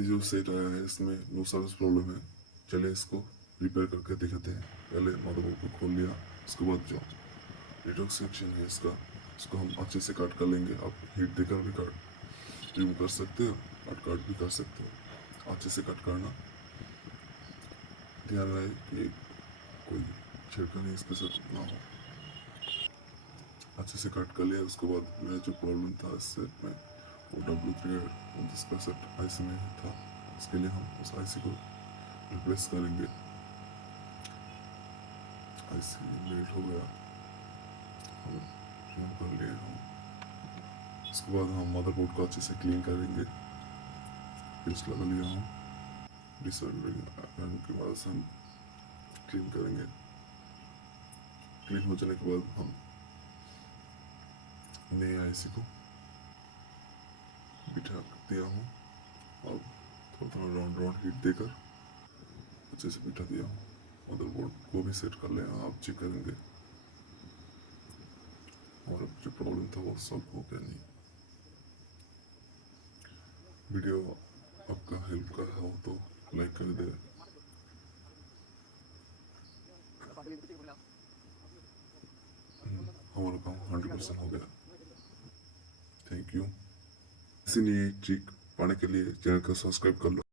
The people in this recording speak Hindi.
ये जो सेट आया है इसमें नो सर्विस प्रॉब्लम है। चलिए इसको रिपेयर करके दिखाते हैं। पहले मदरबोर्ड को खोल लिया, उसके बाद जो डिटॉक्स सेक्शन है इसको हम अच्छे से काट कर लेंगे। आप हीट देकर भी काट रिमूव कर सकते हो और काट भी कर सकते हो। अच्छे से कट करना, ध्यान रहे कि कोई छिड़कानी इसके साथ ना हो। अच्छे से कट कर लिया। उसके बाद मेरा जो प्रॉब्लम था इस सेट में वो W3 आईसी में ही था। इसके लिए हम उस आईसी को रिप्लेस करेंगे। आईसी मेल्ट हो गया, हम रिमूव कर लिए हम। उसके बाद हम मदरबोर्ड को अच्छे से क्लीन करेंगे। पेस्ट लगा लिया हम, डिसअसेंबलिंग की मदद से हम क्लीन करेंगे। क्लीन हो जाने के बाद हम नए आईसी को बिठा दिया हूँ और थोड़ा थोड़ा राउंड हीट देकर अच्छे से बिठा दिया हूँ। मदरबोर्ड को भी सेट कर लेना, आप चेक करेंगे और जो प्रॉब्लम था वो सॉल्व हो गया नहीं। वीडियो आपका हेल्प का हो तो लाइक कर दे। हमारा काम 100% हो गया। Thank you. इसी नई ट्रिक पाने के लिए चैनल को सब्सक्राइब कर लो।